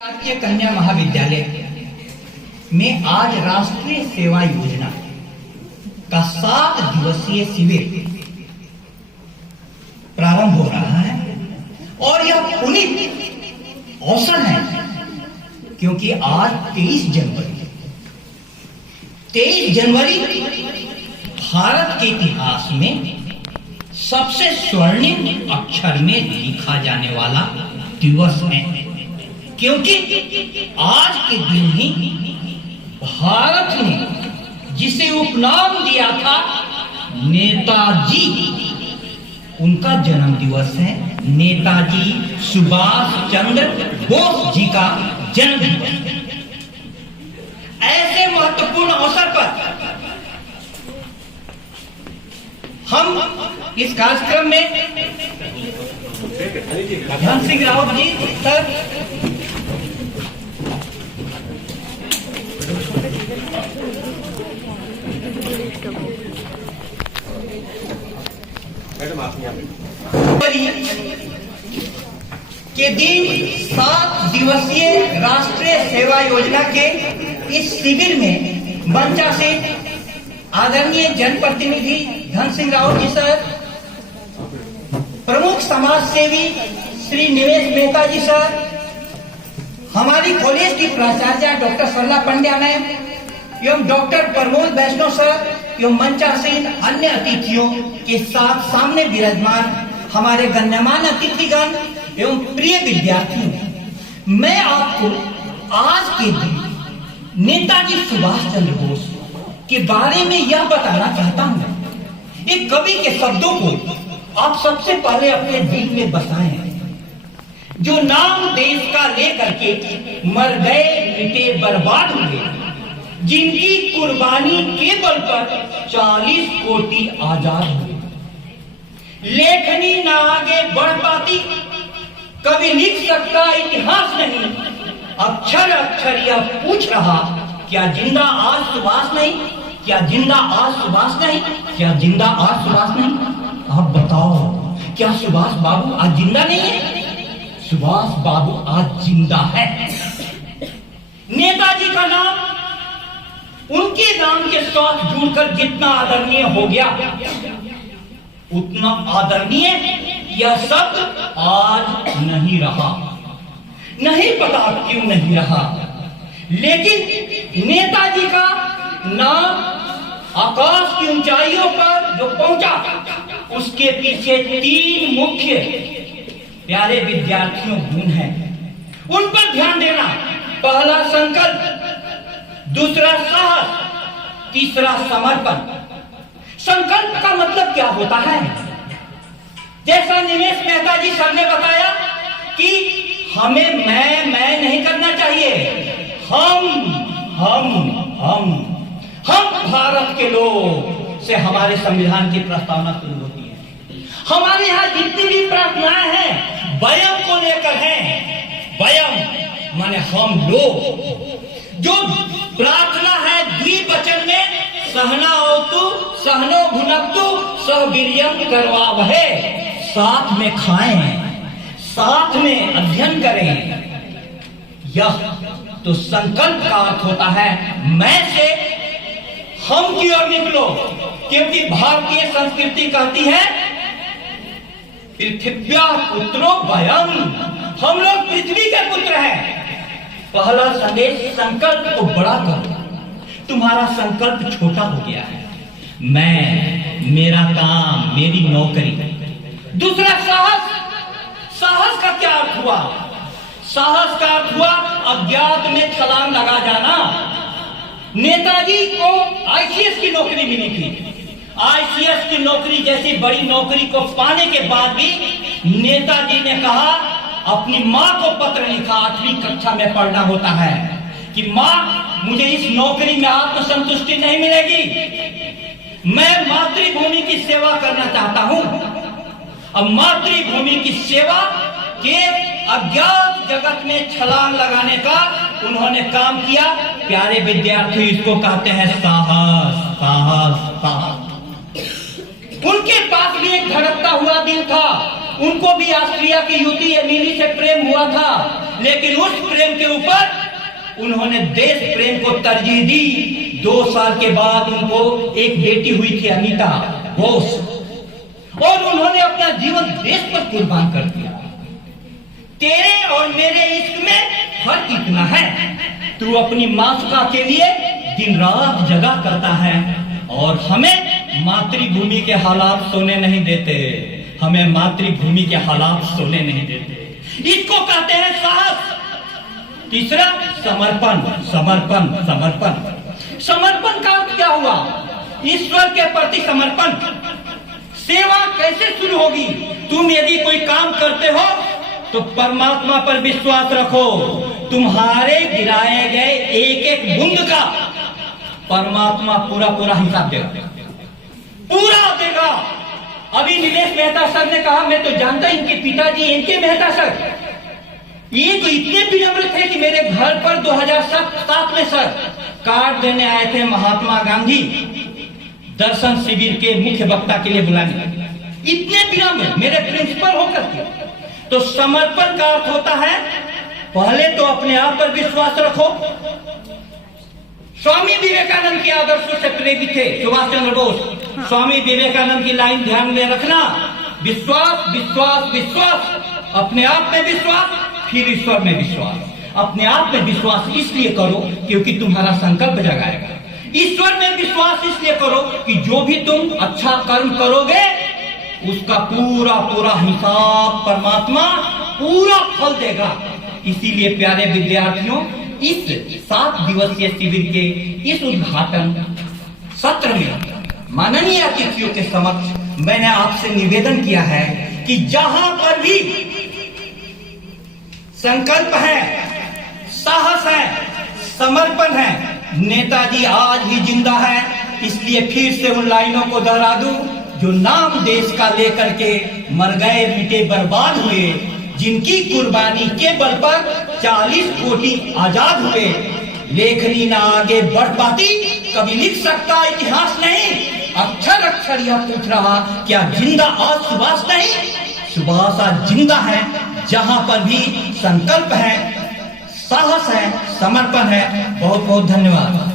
भारतीय कन्या महाविद्यालय में आज राष्ट्रीय सेवा योजना का 7 दिवसीय शिविर प्रारंभ हो रहा है और यह पुनीत अवसर है क्योंकि आज 23 जनवरी भारत के इतिहास में सबसे स्वर्णिम अक्षर में लिखा जाने वाला दिवस है, क्योंकि आज के दिन ही भारत ने जिसे उपनाम दिया था नेताजी, उनका जन्म दिवस है। नेताजी सुभाष चंद्र बोस जी का जन्म दिवस। ऐसे महत्वपूर्ण अवसर पर हम इस कार्यक्रम में धन सिंह रावत जी सर, के दिन 7 दिवसीय राष्ट्रीय सेवा योजना के इस शिविर में मंचा से आदरणीय जनप्रतिनिधि धन सिंह रावत जी सर, प्रमुख समाज सेवी श्री निवेश मेहता जी सर, हमारी कॉलेज की प्राचार्य डॉक्टर सरला पंड्या मैम एवं डॉक्टर प्रमोद वैष्णव सर एवं मंचासीन अन्य अतिथियों के साथ सामने विराजमान हमारे गण्यमान्य अतिथिगण एवं प्रिय विद्यार्थियों, मैं आपको आज के दिन नेताजी सुभाष चंद्र बोस के बारे में यह बताना चाहता हूँ। एक कवि के शब्दों को आप सबसे पहले अपने दिल में बसाएं। जो नाम देश का लेकर के मर गए, मिटे, बर्बाद हुए, जिनकी कुर्बानी के बल पर 40 कोटि आजाद हुए। लेखनी न आगे बढ़ पाती, कभी लिख सकता इतिहास नहीं। अक्षर अक्षर यह पूछ रहा, क्या जिंदा आज सुभाष नहीं? क्या जिंदा आज सुभाष नहीं? क्या जिंदा आज सुभाष नहीं? आप बताओ, क्या सुभाष बाबू आज जिंदा नहीं है? सुभाष बाबू आज जिंदा है। नेताजी का नाम उनके नाम के साथ जुड़कर जितना आदरणीय हो गया, उतना आदरणीय यह शब्द आज नहीं रहा। नहीं पता क्यों नहीं रहा, लेकिन नेताजी का नाम आकाश की ऊंचाइयों पर जो पहुंचा, उसके पीछे 3 मुख्य प्यारे विद्यार्थियों गुण हैं, उन पर ध्यान देना। पहला संकल्प, दूसरा साहस, तीसरा समर्पण। संकल्प का मतलब क्या होता है? जैसा निवेश मेहता जी सर ने बताया कि हमें मैं नहीं करना चाहिए। हम भारत के लोग से हमारे संविधान की प्रस्तावना शुरू होती है। हमारे यहाँ जितनी भी प्रार्थनाएं हैं वयम को लेकर हैं। वयम माने हम लोग। जो प्रार्थना है द्विवचन में, सहनावतु सहनो भुनक्तु सह वीर्यम करवावहै, साथ में खाएं, साथ में अध्ययन करें। यह तो संकल्प का अर्थ होता है मैं से हम की ओर निकलो, क्योंकि भारतीय संस्कृति कहती है पृथ्व्या पुत्रो वयम, हम लोग पृथ्वी के पुत्र हैं। पहला संदेश, संकल्प को बड़ा करो। तुम्हारा संकल्प छोटा हो गया है, मैं, मेरा काम, मेरी नौकरी। दूसरा साहस। साहस का क्या अर्थ हुआ? साहस का अर्थ हुआ अज्ञात में छलांग लगा जाना। नेताजी को आईसीएस की नौकरी मिली थी। आईसीएस की नौकरी जैसी बड़ी नौकरी को पाने के बाद भी नेताजी ने कहा, अपनी माँ को पत्र लिखा, 8वीं कक्षा में पढ़ना होता है, कि माँ मुझे इस नौकरी में आत्मसंतुष्टि नहीं मिलेगी, मैं मातृभूमि की सेवा करना चाहता हूँ। अब मातृभूमि की सेवा के अज्ञात जगत में छलांग लगाने का उन्होंने काम किया। प्यारे विद्यार्थी, इसको कहते हैं साहस, साहस, साहस। उनके पास भी एक धड़कता हुआ दिल था, उनको भी ऑस्ट्रिया की युवती एमिली से प्रेम हुआ था, लेकिन उस प्रेम के ऊपर उन्होंने देश प्रेम को तरजीह दी। 2 साल के बाद उनको एक बेटी हुई थी, अनीता बोस, और उन्होंने अपना जीवन देश पर कुर्बान कर दिया। तेरे और मेरे इश्क में फर्क इतना है, तू अपनी मातृका के लिए दिन रात जगा करता है और हमें मातृभूमि के हालात सोने नहीं देते, हमें मातृभूमि के हालात सोने नहीं देते। इसको कहते हैं साहस। तीसरा, समर्पण। समर्पण समर्पण समर्पण का अर्थ क्या हुआ? ईश्वर के प्रति समर्पण। सेवा कैसे शुरू होगी? तुम यदि कोई काम करते हो तो परमात्मा पर विश्वास रखो। तुम्हारे गिराए गए एक एक बूंद का परमात्मा पूरा हिसाब देगा, पूरा देगा। अभी निलेश मेहता सर ने कहा, मैं तो जानता इनके पिताजी इनके मेहता सर, ये तो इतने विनम्र थे कि मेरे घर पर 2007 में सर कार्ड देने आए थे महात्मा गांधी दर्शन शिविर के मुख्य वक्ता के लिए बुलाने। इतने विनम्र मेरे प्रिंसिपल होकर के। तो समर्पण का अर्थ होता है पहले तो अपने आप पर विश्वास रखो। स्वामी विवेकानंद के आदर्शों से प्रेरित थे सुभाष चंद्र बोस। स्वामी विवेकानंद की लाइन ध्यान में रखना, विश्वास विश्वास विश्वास। अपने आप में विश्वास, फिर ईश्वर में विश्वास। अपने आप में विश्वास इसलिए करो क्योंकि तुम्हारा संकल्प जगाएगा। ईश्वर में विश्वास इसलिए करो कि जो भी तुम अच्छा कर्म करोगे उसका पूरा हिसाब परमात्मा पूरा फल देगा। इसीलिए प्यारे विद्यार्थियों, इस 7 दिवसीय शिविर के इस उद्घाटन सत्र में माननीय अतिथियों के समक्ष मैंने आपसे निवेदन किया है कि जहां पर भी संकल्प है, साहस है, समर्पण है, नेताजी आज भी जिंदा है। इसलिए फिर से उन लाइनों को दोहरा दूं जो नाम देश का लेकर के मर गए, मिटे, बर्बाद हुए, जिनकी कुर्बानी के बल पर 40 कोटि आजाद हुए। लेखनी ना आगे बढ़ पाती, कभी लिख सकता इतिहास नहीं। अक्षर अक्षर यह पूछ रहा, क्या जिंदा आज सुभाष नहीं? सुभाष आज जिंदा है। जहां पर भी संकल्प है, साहस है, समर्पण है। बहुत बहुत धन्यवाद।